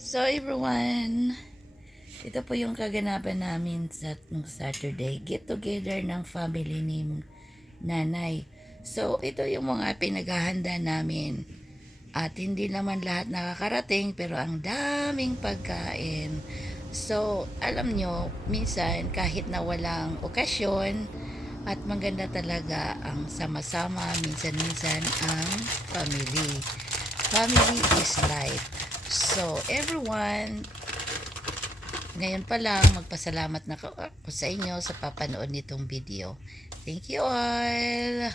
So everyone, ito po yung kaganapan namin sa Saturday, get together ng family ni nanay. So ito yung mga pinaghahanda namin. At hindi naman lahat nakakarating pero ang daming pagkain. So alam nyo, minsan kahit na walang okasyon at maganda talaga ang sama-sama minsan-minsan ang family. Family is life. So everyone, ngayon pa lang, magpasalamat na ako sa inyo sa papanood nitong video. Thank you all!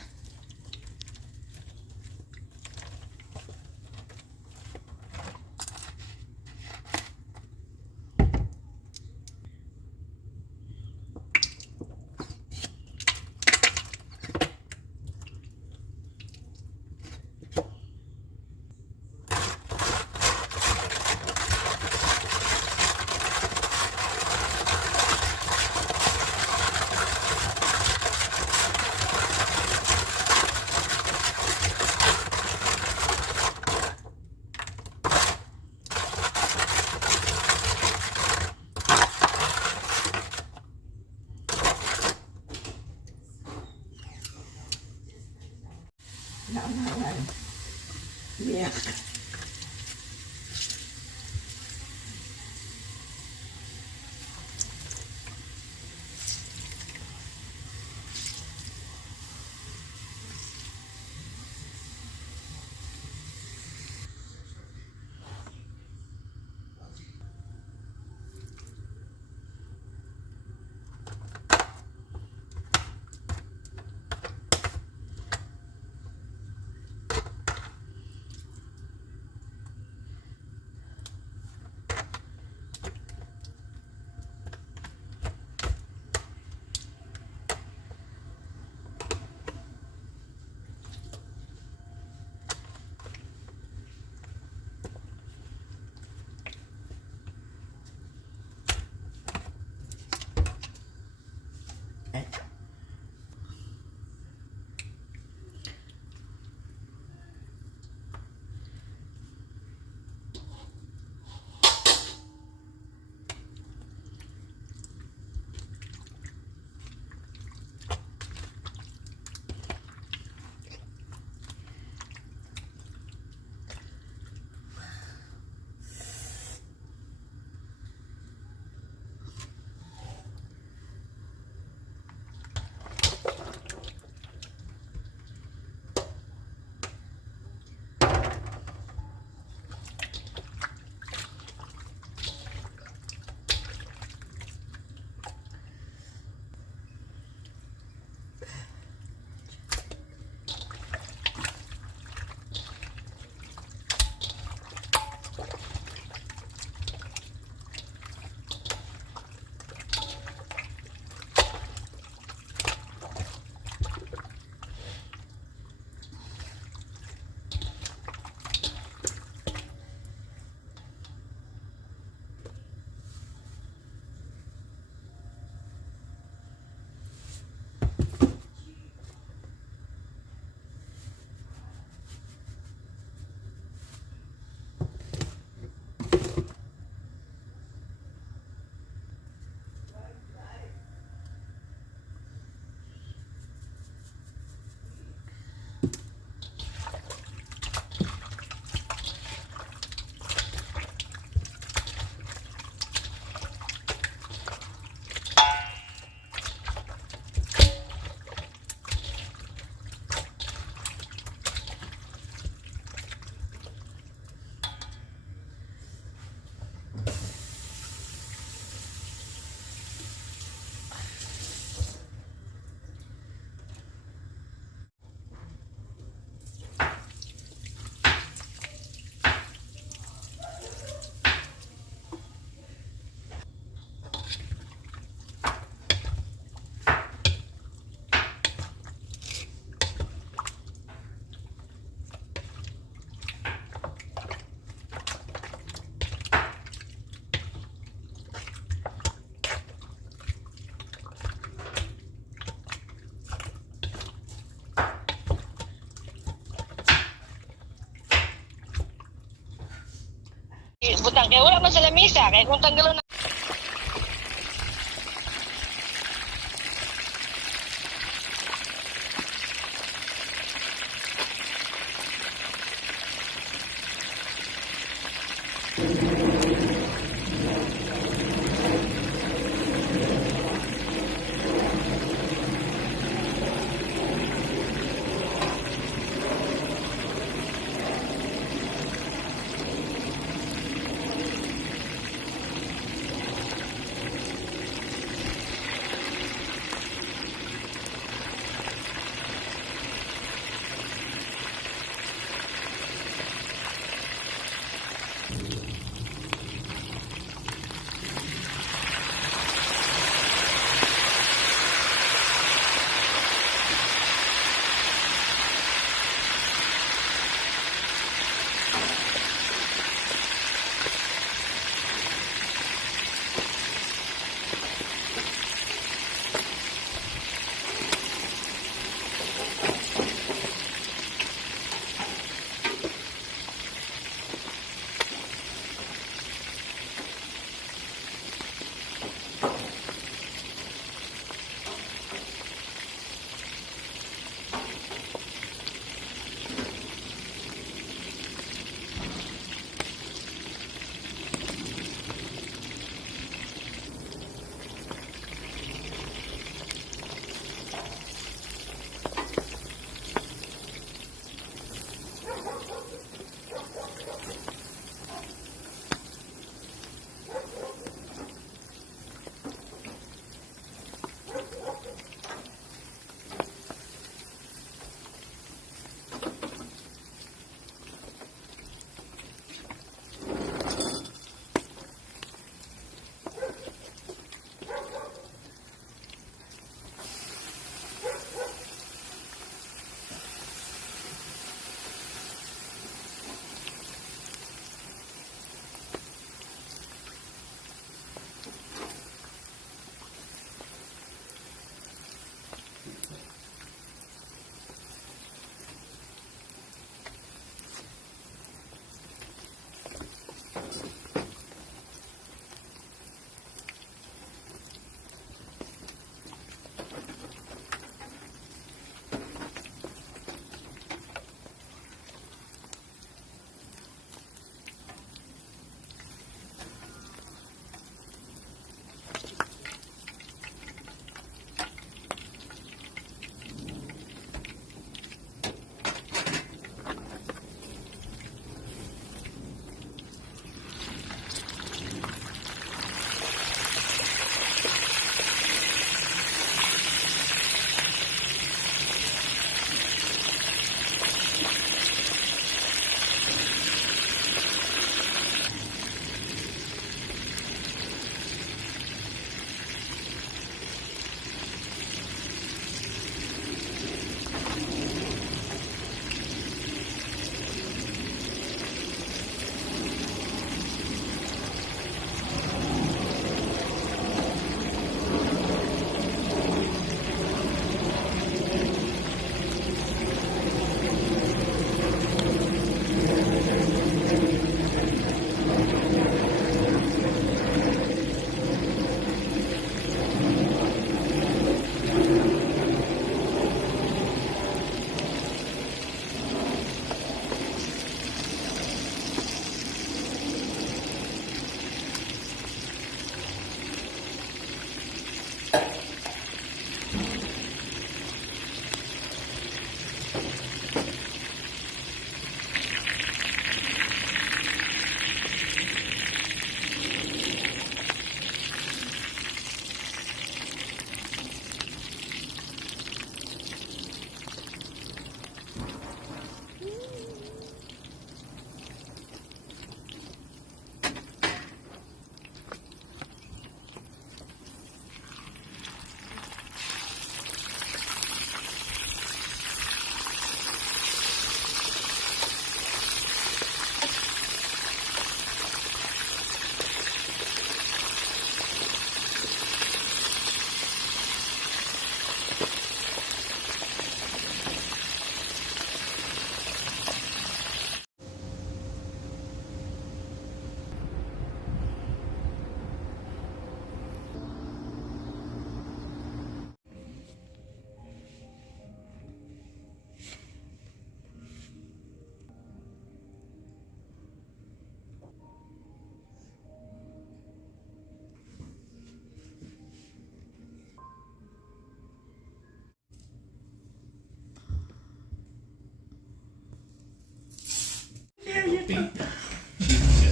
Butang kay wala man sa lamisa kay kung tanggalon na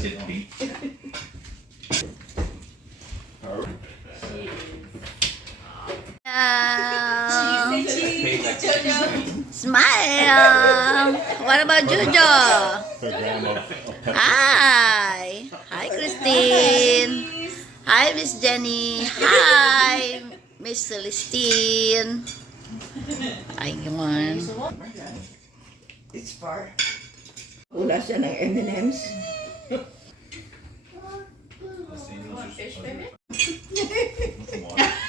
Sitting. Smile. What about Jojo? Program of Hi. Hi, Christine. Hi, Miss Jenny. Hi, Miss Celestine. Ayun. It's far. Wala siya ng M&M's.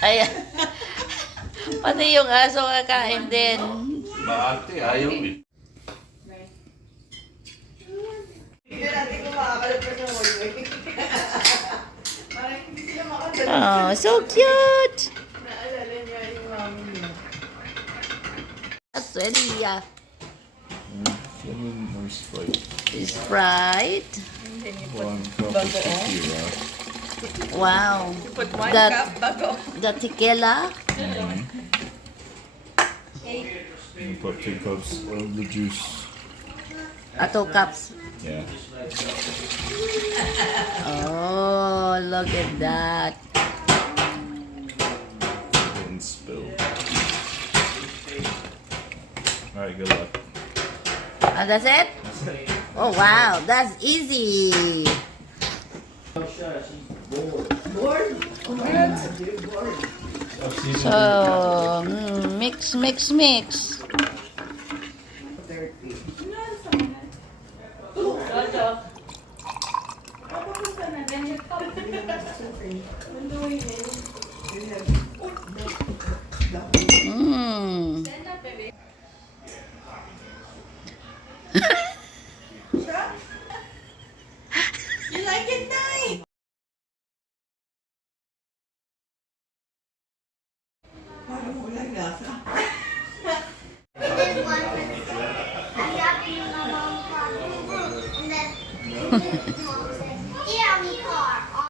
Ayan. Pati yung aso kakain din. Maarte, ayaw eh. Hindi natin kung makakalapit ng way. Parang hindi sila makadala. Oh, so cute. Naalala niya yung mami niya. That's ready. More Sprite. Sprite. One cup of tequila. Wow. Put one That- cup bago. The tequila. And put 2 cups of the juice. 2 cups. Yeah. Oh, look at that. Didn't spill. Alright, good luck. And that's it? Oh, wow. That's easy. Board? Oh my God. Board. So, mix, mix, mix. 30. Mm. You like it, Nay? Parang walang lasa.